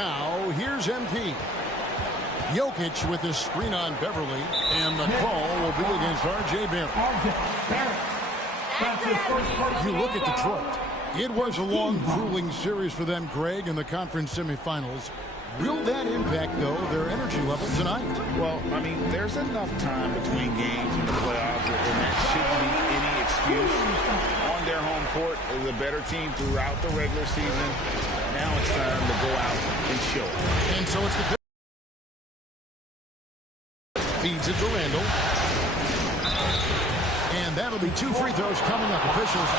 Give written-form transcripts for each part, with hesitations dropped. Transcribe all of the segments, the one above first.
Now, here's MP. Jokic with the screen on Beverly, and the call will be against R.J. Barrett. You look at Detroit. It was a long, grueling series for them, Greg, in the conference semifinals. Will that impact, though, their energy level tonight? Well, I mean, there's enough time between games in the playoffs, and that shouldn't be any excuse. On their home court, is a better team throughout the regular season. Now it's time to go out and show it. And so it's the feeds it to Randall. And that'll be 2 free throws coming up. Officials.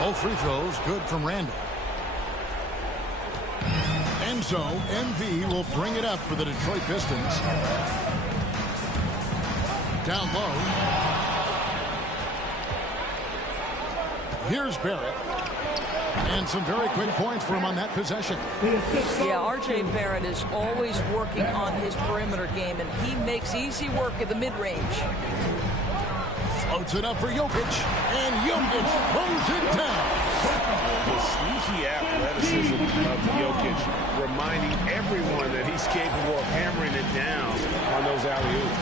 Both free throws good from Randall. And so MV will bring it up for the Detroit Pistons. Down low. Here's Barrett. And some very quick points for him on that possession. Yeah, R.J. Barrett is always working on his perimeter game, and he makes easy work at the mid-range. Floats it up for Jokic, and Jokic throws it down. The sneaky athleticism of Jokic, reminding everyone that he's capable of hammering it down on those alley-oops.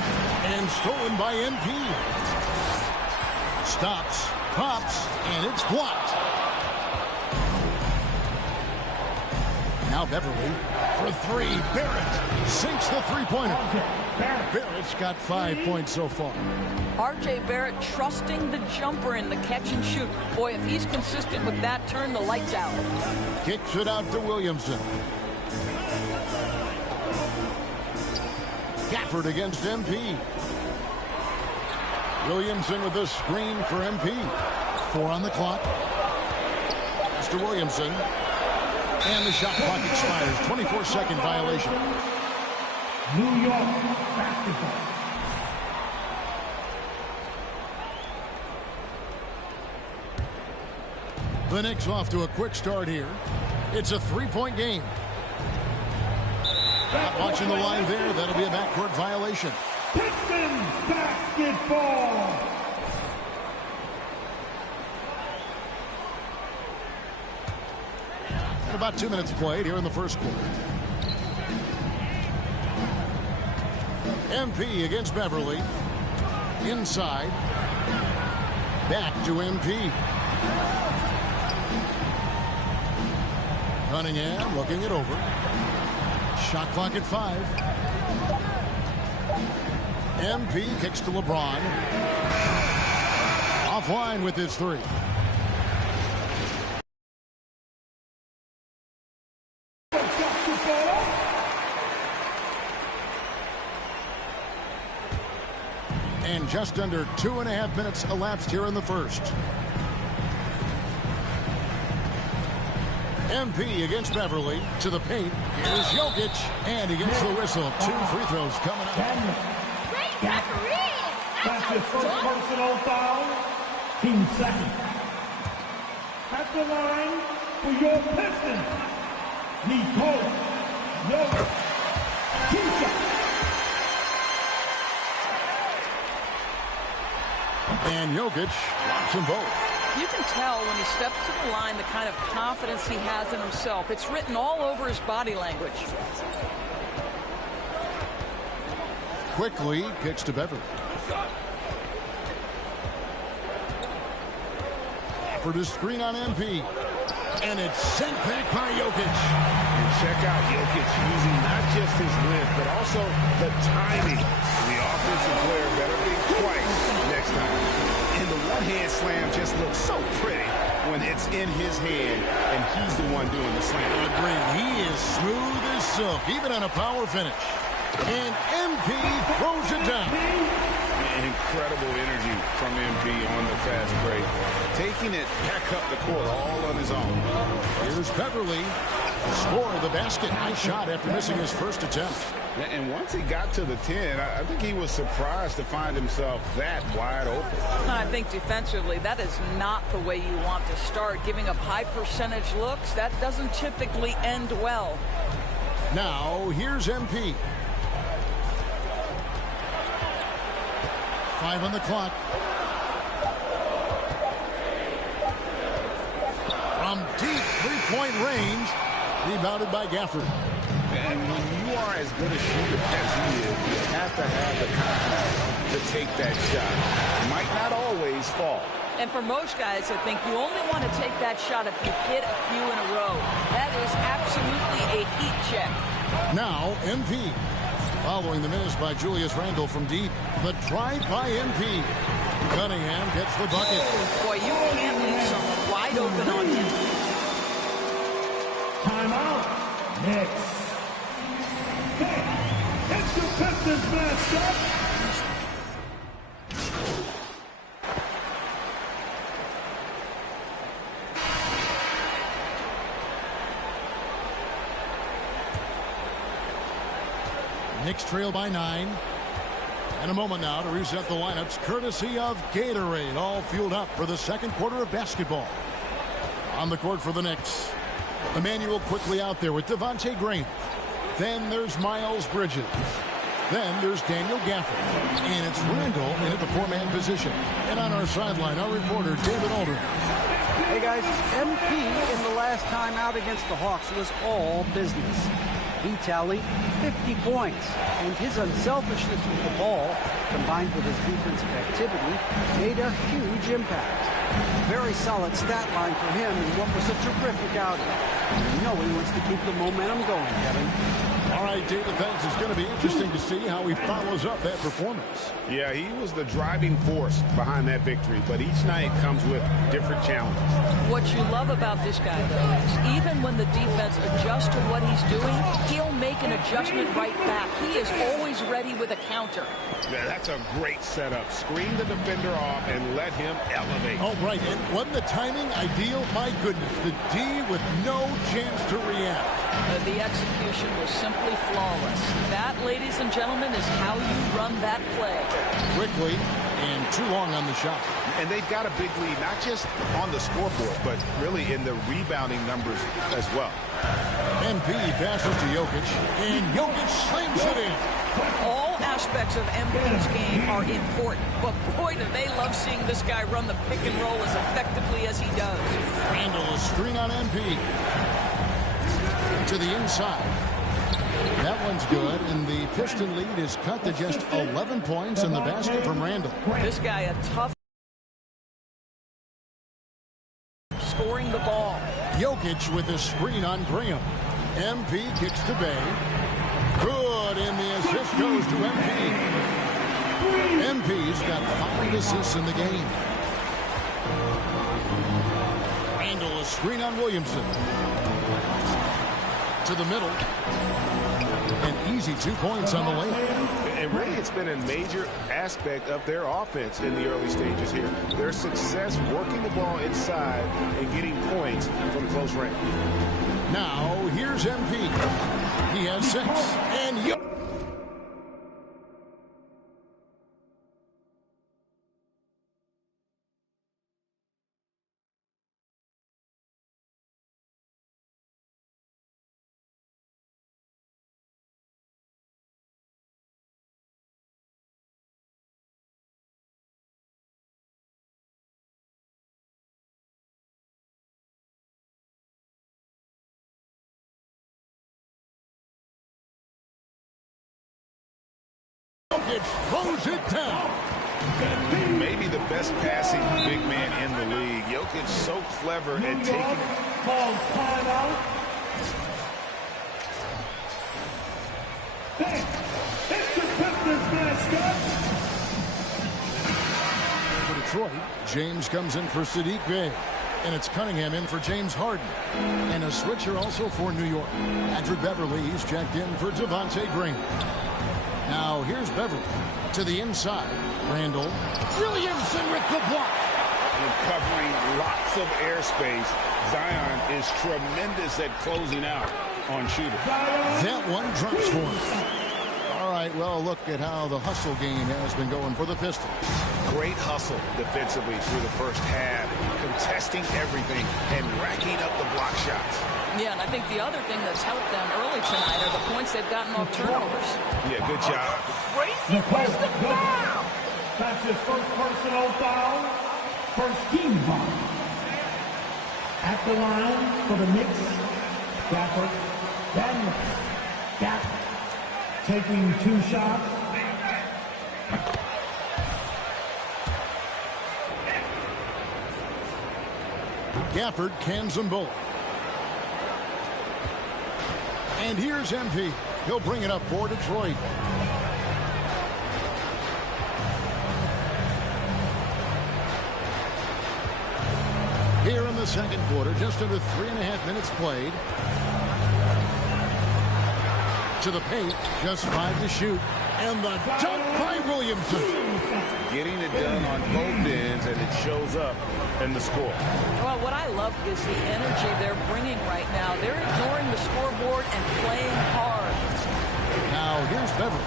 And stolen by MP. Stops, pops, and it's blocked. Now Beverly for 3. Barrett sinks the three-pointer. Barrett's got 5 points so far. R.J. Barrett trusting the jumper in the catch and shoot. Boy, if he's consistent with that, turn the lights out. Kicks it out to Williamson. Gafford against MP. Williamson with the screen for MP. 4 on the clock. Mr. Williamson. And the shot clock expires. 24-second violation. New York basketball. The Knicks off to a quick start here. It's a 3-point game. Not watching the line there. That'll be a backcourt violation. Pistons basketball. And about 2 minutes played here in the first quarter. MP against Beverly. Inside. Back to MP. Cunningham looking it over. Shot clock at 5. MP kicks to LeBron. Offline with his 3. And just under 2.5 minutes elapsed here in the first. MP against Beverly to the paint. Here's Jokic, and he gets the whistle. 2 free throws coming up. Great referee! That's his first personal foul. Team second. At the line for your Pistons, Nikola Jokic. 2 shots. And Jokic drops them both. You can tell when he steps to the line the kind of confidence he has in himself. It's written all over his body language. Quickly kicks to Beverly. For the screen on MP. And it's sent back by Jokic. And check out Jokic using not just his length, but also the timing. The offensive player better think twice next time. And the one-hand slam just looks so pretty when it's in his hand and he's the one doing the slam. Agreed. He is smooth as silk, even on a power finish. And MP throws it down. Incredible energy from MP on the fast break. Taking it back up the court all on his own. Here's Beverly. Score the basket. Nice shot after missing his first attempt. And once he got to the 10, I think he was surprised to find himself that wide open. I think defensively, that is not the way you want to start. Giving up high percentage looks, that doesn't typically end well. Now, here's MP. 5 on the clock. From deep three-point range, rebounded by Gafford. And when you are as good a shooter as he is, you have to have the confidence to take that shot. Might not always fall. And for most guys, I think you only want to take that shot if you've hit a few in a row. That is absolutely a heat check. Now, MP. Following the miss by Julius Randle from deep. The try by MP. Cunningham gets the bucket. Boy, you can't leave someone wide open on him. Timeout. Next. It's the Pistons mascot. Knicks trail by 9. And a moment now to reset the lineups courtesy of Gatorade. All fueled up for the second quarter of basketball. On the court for the Knicks. Emmanuel quickly out there with Devontae Graham. Then there's Miles Bridges. Then there's Daniel Gafford. And it's Randall in at the four-man position. And on our sideline, our reporter, David Aldridge. Hey, guys, MP in the last time out against the Hawks was all business. He tallied 50 points, and his unselfishness with the ball, combined with his defensive activity, made a huge impact. Very solid stat line for him in what was a terrific outing. You know he wants to keep the momentum going, Kevin. All right, David, thanks. It's going to be interesting to see how he follows up that performance. Yeah, he was the driving force behind that victory, but each night comes with different challenges. What you love about this guy, though, is even when the defense adjusts to what he's doing, he'll make an adjustment right back. He is always ready with a counter. Yeah, that's a great setup. Screen the defender off and let him elevate. Oh, right. And wasn't the timing ideal? My goodness, the D with no chance to react. The execution was simply flawless. That, ladies and gentlemen, is how you run that play. Quickly and too long on the shot. And they've got a big lead, not just on the scoreboard, but really in the rebounding numbers as well. MP passes to Jokic, and Jokic slams it in. All aspects of MP's game are important, but boy, do they love seeing this guy run the pick and roll as effectively as he does. Randall a screen on MP. To the inside. That one's good, and the Piston lead is cut to just 11 points in the basket from Randall. This guy a tough scoring the ball. Jokic with a screen on Graham. MP kicks to Bay. Good, and the assist goes to MP. MP's got 5 assists in the game. Randall a screen on Williamson. To the middle. An easy 2 points on the layup. And really, it's been a major aspect of their offense in the early stages here. Their success working the ball inside and getting points from close range. Now, here's MP. He has 6. And Jokic throws it down. Maybe the best passing big man in the league. Jokic so clever at taking. Call timeout. It's the Pistons mascot. For Detroit, James comes in for Sadiq Bey. And it's Cunningham in for James Harden. And a switcher also for New York. Patrick Beverly, he's checked in for Devontae Graham. Now here's Beverly to the inside. Randall. Williamson with the block. And covering lots of airspace. Zion is tremendous at closing out on shooters. That one drops for him. right, well, look at how the hustle game has been going for the Pistons. Great hustle defensively through the first half, contesting everything and racking up the block shots. Yeah, and I think the other thing that's helped them early tonight are the points they've gotten off turnovers. Yeah, good job. Crazy, where's the foul? That's his first personal foul. First team foul. At the line for the Knicks, Gafford, Daniels. Gafford taking 2 shots. Gafford cans them both. And here's MP. He'll bring it up for Detroit. Here in the second quarter, just under 3.5 minutes played. To the paint, just 5 to shoot. And the dunk by Williamson. Getting it done on both ends, and it shows up in the score. Well, what I love is the energy they're bringing right now. They're ignoring the scoreboard and playing hard. Now, here's Beverly.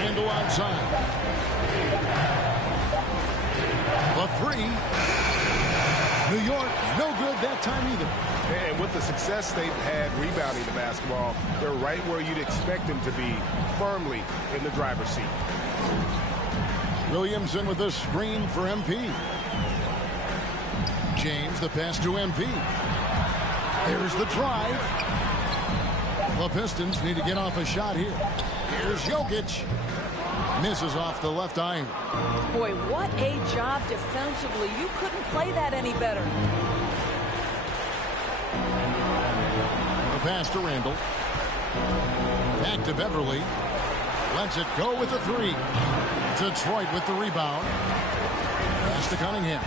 Handle outside. The 3. New York, no good that time either. And with the success they've had rebounding the basketball, they're right where you'd expect them to be, firmly in the driver's seat. Williamson with a screen for MP. James, the pass to MP. There's the drive. The Pistons need to get off a shot here. Here's Jokic. Misses off the left iron. Boy, what a job defensively. You couldn't play that any better. The pass to Randall. Back to Beverly. Lets it go with the 3. Detroit with the rebound. Pass to Cunningham.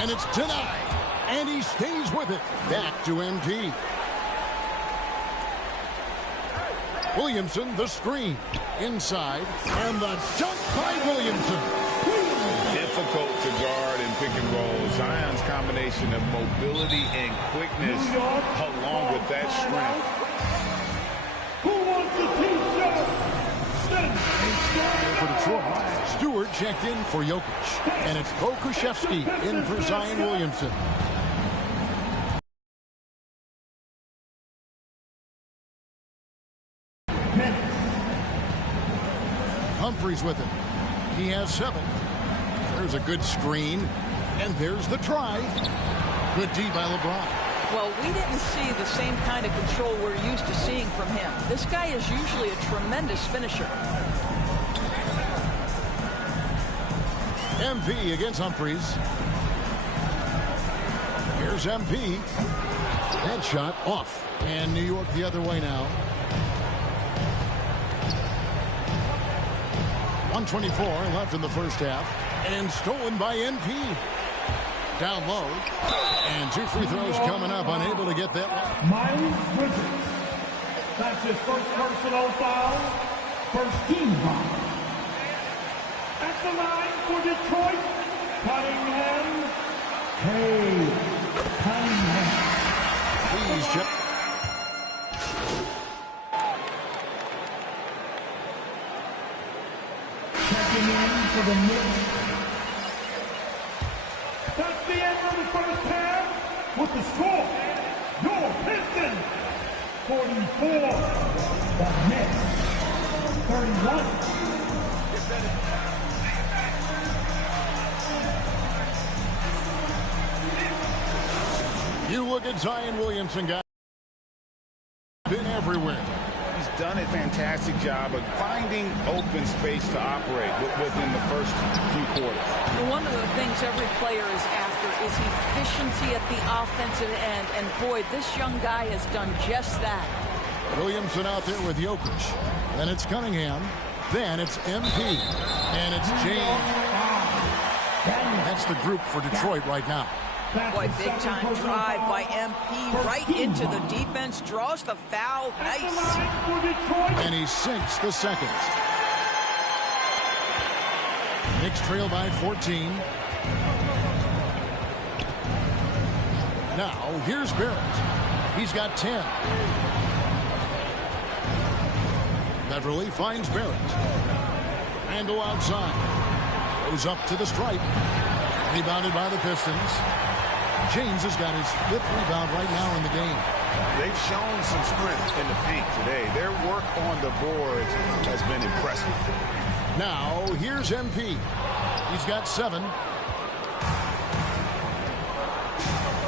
And it's denied. And he stays with it. Back to MP. Williamson, the screen. Inside. And the dunk by Williamson. Difficult to guard in pick and roll. Zion's combination of mobility and quickness along with that strength. Who wants the T-shirt? For Detroit, Stewart checked in for Jokic. And it's Bo Krzyzewski in for Zion Williamson. Humphries with him. He has 7. There's a good screen. And there's the try. Good D by LeBron. Well, we didn't see the same kind of control we're used to seeing from him. This guy is usually a tremendous finisher. MP against Humphries. Here's MP. That shot off. And New York the other way now. 1:24 left in the first half. And stolen by MP. Down low. And 2 free throws coming up. Unable to get that one. Miles Bridges. That's his first personal foul. First team foul. At the line for Detroit, Cunningham. Hey, Cunningham. Please check. Checking in for the Knicks. That's the end of the first half with the score. Your Pistons 44. The Knicks 31. You look at Zion Williamson, guys. Been everywhere. He's done a fantastic job of finding open space to operate within the first few quarters. One of the things every player is after is efficiency at the offensive end. And boy, this young guy has done just that. Williamson out there with Jokic. Then it's Cunningham. Then it's MP. And it's James. That's the group for Detroit right now. Boy, big-time drive by MP right into the defense. Draws the foul. Nice. And he sinks the second. Knicks trail by 14. Now, here's Barrett. He's got 10. Beverly finds Barrett. Randall outside. Goes up to the stripe. Rebounded by the Pistons. James has got his 5th rebound right now in the game. They've shown some strength in the paint today. Their work on the boards has been impressive. Now, here's MP. He's got 7.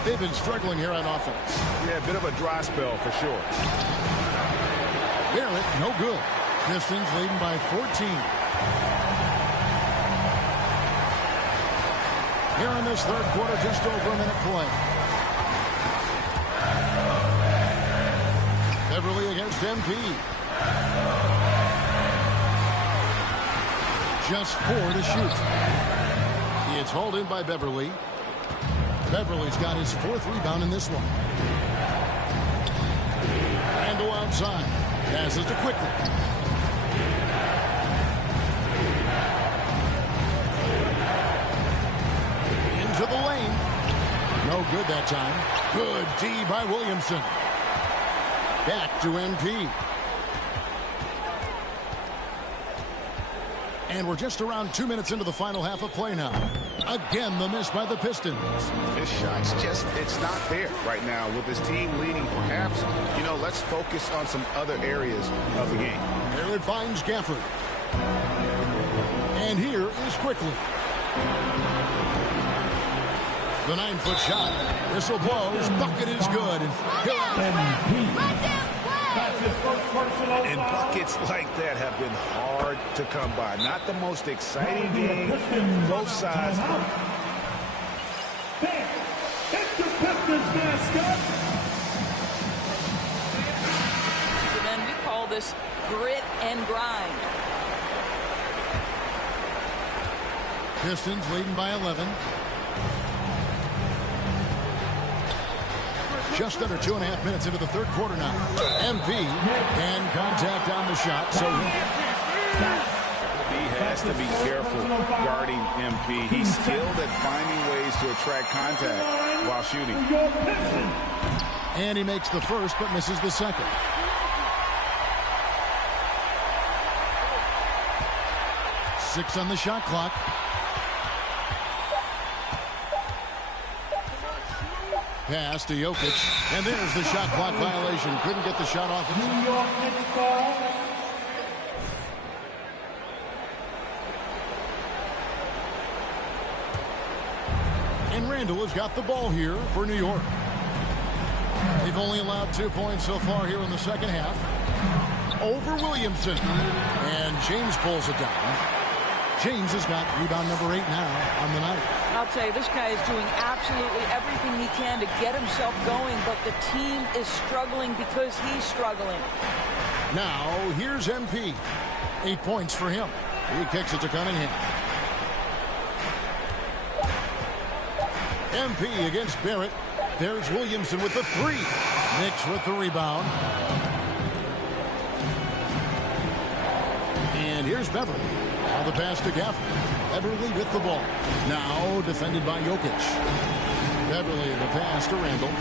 They've been struggling here on offense. Yeah, a bit of a dry spell for sure. Barrett, no good. Pistons leading by 14. Here in this third quarter, just over a minute play. Beverly against MP. Just 4 to shoot. It's hauled in by Beverly. Beverly's got his 4th rebound in this one. Randall outside. Passes to Quickly. Into the lane. No good that time. Good D by Williamson. Back to MP. And we're just around 2 minutes into the final half of play now. Again, the miss by the Pistons. This shot's just, it's not there right now. With this team leading, perhaps, let's focus on some other areas of the game. There it finds Gafford. And here is Quickly. The 9-foot shot. Whistle blows. Bucket is good. And buckets like that have been hard to come by. Not the most exciting game. Both sides. It's the Pistons mascot. So then we call this grit and grind. Pistons leading by 11. Just under 2.5 minutes into the third quarter now. MP and contact on the shot. So he has to be careful guarding MP. He's skilled at finding ways to attract contact while shooting. And he makes the first but misses the second. Six on the shot clock. Pass to Jokic, and there's the shot clock violation. Couldn't get the shot off. New York Knicks ball. And Randall has got the ball here for New York. They've only allowed 2 points so far here in the second half. Over Williamson, and James pulls it down. James has got rebound number 8 now on the night. I'll tell you, this guy is doing absolutely everything he can to get himself going, but the team is struggling because he's struggling. Now, here's MP. 8 points for him. He kicks it to Cunningham. MP against Barrett. There's Williamson with the 3. Knicks with the rebound. And here's Beverly. Now the pass to Gafford. Beverly with the ball. Now defended by Jokic. Beverly the pass to Randall.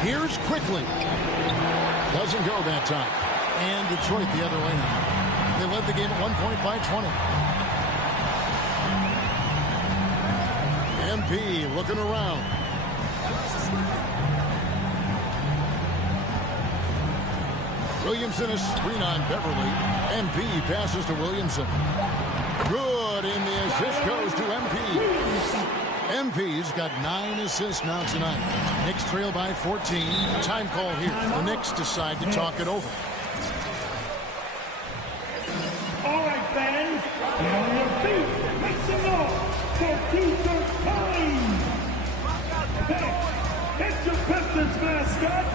Here's Quickly. Doesn't go that time. And Detroit the other way now. They led the game at 1 point by 20. MP looking around. Williamson is screen on Beverly. MP passes to Williamson. Good, and the assist goes to MP. MP's got 9 assists now tonight. Knicks trail by 14. Time call here. The Knicks decide to talk it over. All right, fans, get on your feet. Make some noise for future time. Hey, it's your Pistons mascot.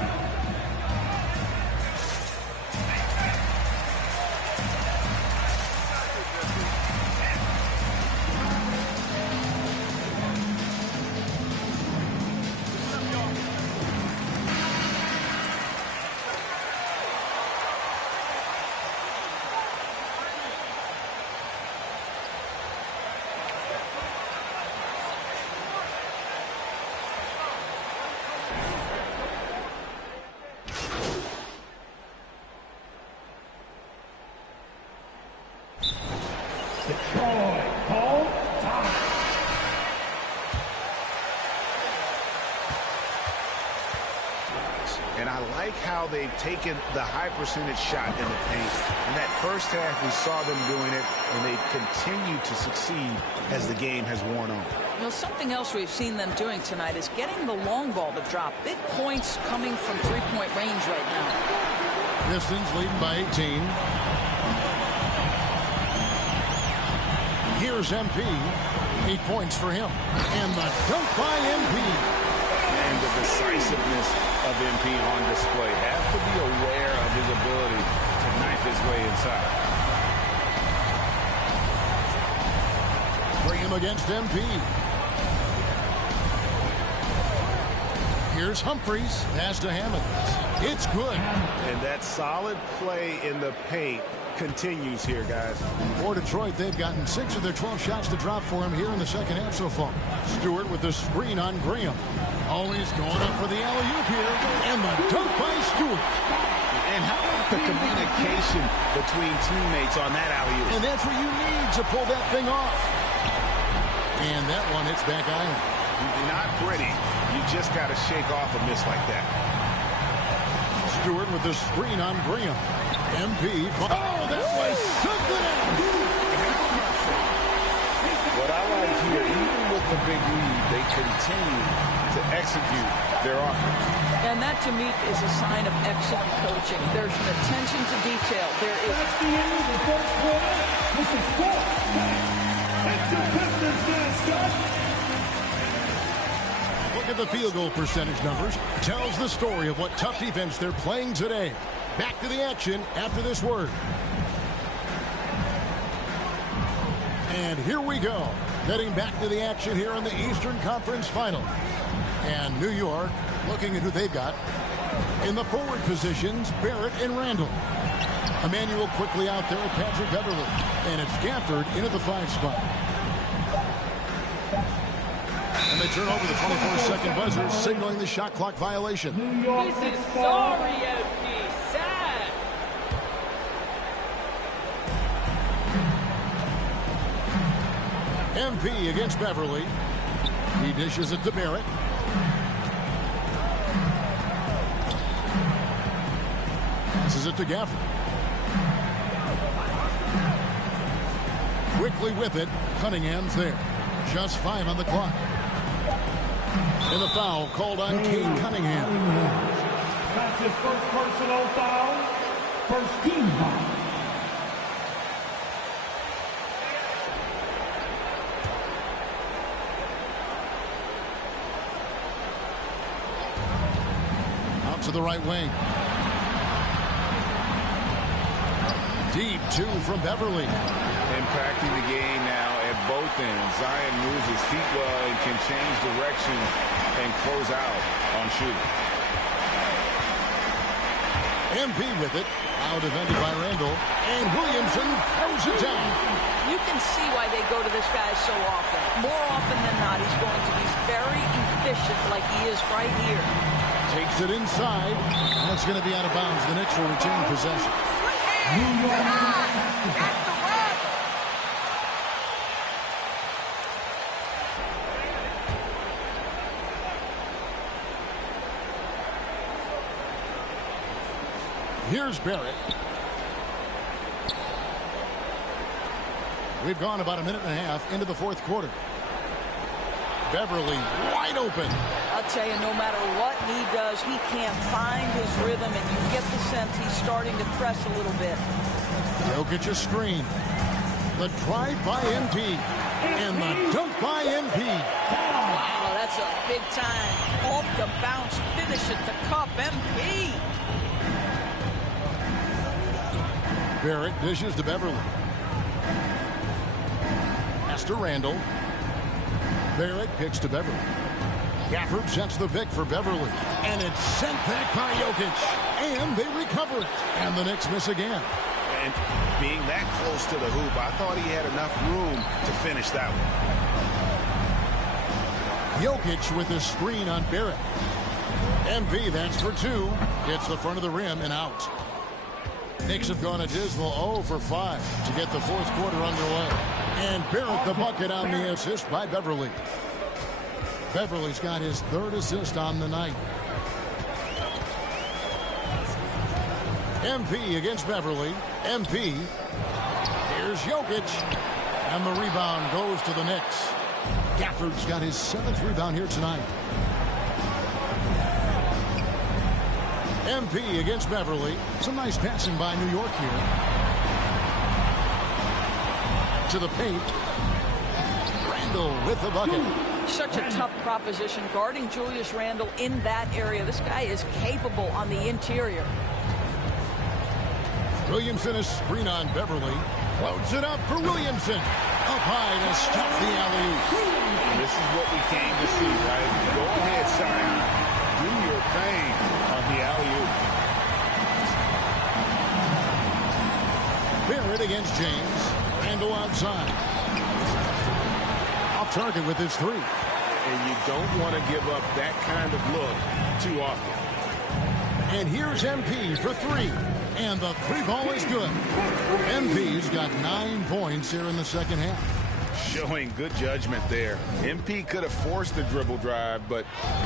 I like how they've taken the high percentage shot in the paint. In that first half, we saw them doing it, and they've continued to succeed as the game has worn on. You know, something else we've seen them doing tonight is getting the long ball to drop. Big points coming from three-point range right now. Pistons leading by 18. Here's MP. 8 points for him. And the dunk by MP. And the decisiveness of MP on display. Has to be aware of his ability to knife his way inside. Bring him against MP. Here's Humphries. Pass to Hammond. It's good. And that solid play in the paint continues here, guys. For Detroit, they've gotten 6 of their 12 shots to drop for him here in the second half so far. Stewart with the screen on Graham. Always going up for the alley-oop here. And the dunk by Stewart. And how about the communication between teammates on that alley-oop? And that's what you need to pull that thing off. And that one hits back iron. Not pretty. You just got to shake off a miss like that. Stewart with the screen on Graham. MP. Oh, that was something else. What I like here, even with the big lead, they continue to execute their offense. And that, to me, is a sign of excellent coaching. There's an attention to detail. There is. That's the end of the first quarter. This is score. That's the Pistons mascot. Look at the field goal percentage numbers. Tells the story of what tough defense they're playing today. Back to the action after this word. And here we go. Getting back to the action here in the Eastern Conference Final. And New York looking at who they've got. In the forward positions, Barrett and Randall. Emmanuel quickly out there at Patrick Beverly. And it's Gafford in at the 5 spot. And they turn over the 24-second buzzer, signaling the shot clock violation. This is sorry, MP. Sad. MP against Beverly. He dishes it to Barrett. Passes it to Gafford. Quickly with it. Cunningham's there. Just 5 on the clock. And the foul called on Cade Cunningham. That's his first personal foul. First team foul. Out to the right wing. Deep 2 from Beverly. Impacting the game now at both ends. Zion moves his feet well and can change direction and close out on shooting. MP with it. Now defended by Randall. And Williamson throws it down. You can see why they go to this guy so often. More often than not, he's going to be very efficient like he is right here. Takes it inside. And it's going to be out of bounds. The Knicks will retain possession. Here's Barrett. We've gone about a minute and a half into the fourth quarter. Beverly wide open. I'll tell you, no matter what he does, he can't find his rhythm, and you get the sense he's starting to press a little bit. Jokic a screen. The drive by MP. And the dunk by MP. Wow, that's a big time. Off the bounce, finish it to cup MP. Barrett dishes to Beverly. Pass to Randall. Barrett kicks to Beverly. Gafford sets the pick for Beverly. And it's sent back by Jokic. And they recover it. And the Knicks miss again. And being that close to the hoop, I thought he had enough room to finish that one. Jokic with the screen on Barrett. MP, that's for 2. Hits the front of the rim and out. Knicks have gone a dismal 0 for 5 to get the fourth quarter underway. And Barrett the bucket on the assist by Beverly. Beverly's got his 3rd assist on the night. MP against Beverly. MP. Here's Jokic. And the rebound goes to the Knicks. Gafford's got his 7th rebound here tonight. MP against Beverly. Some nice passing by New York here. To the paint. Randle with the bucket. Such a tough proposition guarding Julius Randle in that area. This guy is capable on the interior. Williamson is screen on Beverly. Floats it up for Williamson. Up high to stop the alley-oop. This is what we came to see, right? Go ahead, Zion. Do your thing on the alley-oop. Barrett against James. Randle outside. Off target with his 3. And you don't want to give up that kind of look too often. And here's MP for 3. And the 3 ball is good. MP's got 9 points here in the second half. Showing good judgment there. MP could have forced the dribble drive, but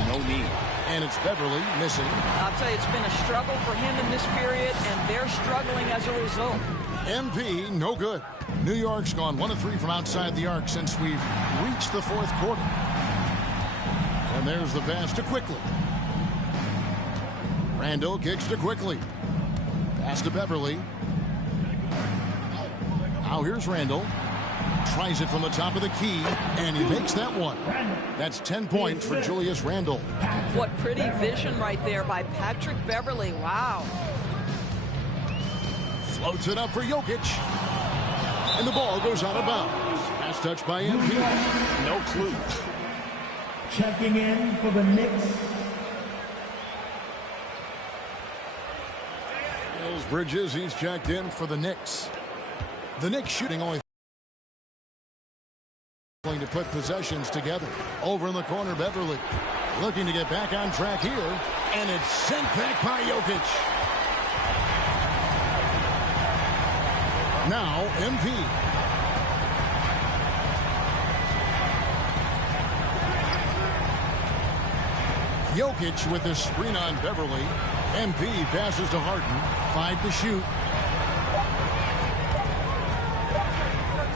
no need. And it's Beverly missing. I'll tell you, it's been a struggle for him in this period, and they're struggling as a result. MP, no good. New York's gone 1 of 3 from outside the arc since we've reached the 4th quarter. And there's the pass to Quickly. Randle kicks to Quickly. Pass to Beverly. Now here's Randle. Tries it from the top of the key, and he makes that one. That's 10 points for Julius Randle. What pretty vision right there by Patrick Beverly. Wow. Floats it up for Jokic. And the ball goes out of bounds. Pass touch by MP. No clue. Checking in for the Knicks. Miles Bridges, he's checked in for the Knicks. The Knicks shooting only going to put possessions together. Over in the corner, Beverly looking to get back on track here. And it's sent back by Jokic. Now MP. Jokic with the screen on Beverly. MP passes to Harden. 5 to shoot.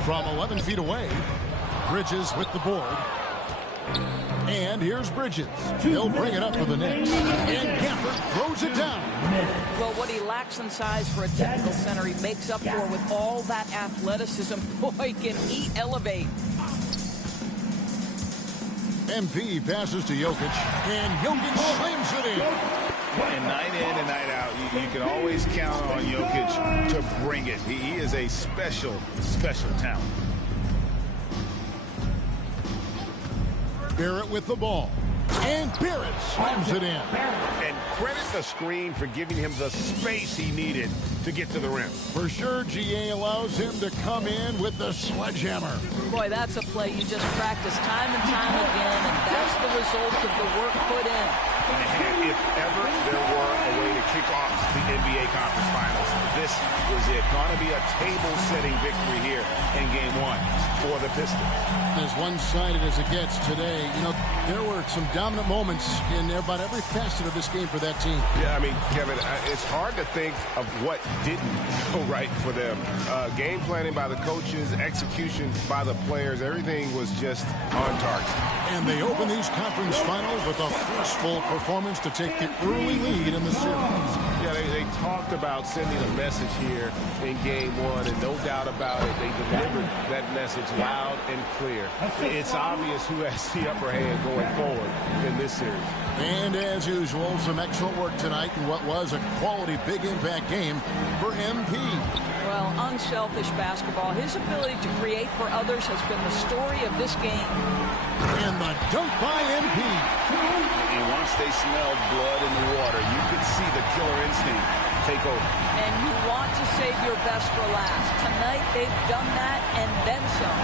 From 11 feet away. Bridges with the board. And here's Bridges. He'll bring it up for the Knicks. And Gafford throws it down. Well, what he lacks in size for a typical center, he makes up for with all that athleticism. Boy, can he elevate. MP passes to Jokic. And Jokic slams it in. And night in and night out, you can always count on Jokic to bring it. He is a special, special talent. Barrett with the ball. And Barrett slams it in. And credit the screen for giving him the space he needed to get to the rim. For sure, GA allows him to come in with the sledgehammer. Boy, that's a play you just practice time and time again, and that's the result of the work put in. And if ever there were a way to kick off the NBA Conference Finals, this was it. Going to be a table-setting victory here in Game 1 for the Pistons. As one-sided as it gets today, you know, there were some dominant moments in about every facet of this game for that team. Yeah, I mean, Kevin, it's hard to think of what didn't go right for them. Game planning by the coaches, execution by the players, everything was just on target. And they open these conference finals with a forceful performance to take the early lead in the series. Yeah, they talked about sending a message here in Game 1, and no doubt about it, they delivered that message loud and clear. It's obvious who has the upper hand going forward in this series. And as usual, some excellent work tonight in what was a quality big impact game for MP. Well, unselfish basketball. His ability to create for others has been the story of this game. And the dunk by MP. And once they smelled blood in the water, you could see the killer instinct take over. And you want to save your best for last. Tonight, they've done that and then some.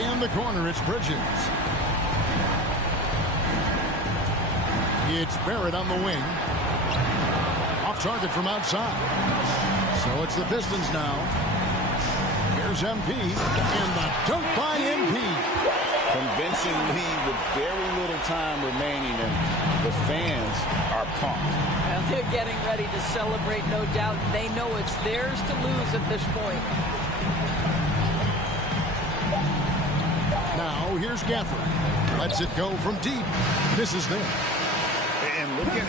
In the corner, it's Bridges. It's Barrett on the wing. Off target from outside. So it's the Pistons now. Here's MP. And the dunk by MP. Convincing lead with very little time remaining, and the the fans are pumped. Well, they're getting ready to celebrate, no doubt. They know it's theirs to lose at this point. Now here's Gafford. Lets it go from deep. Misses there. And look at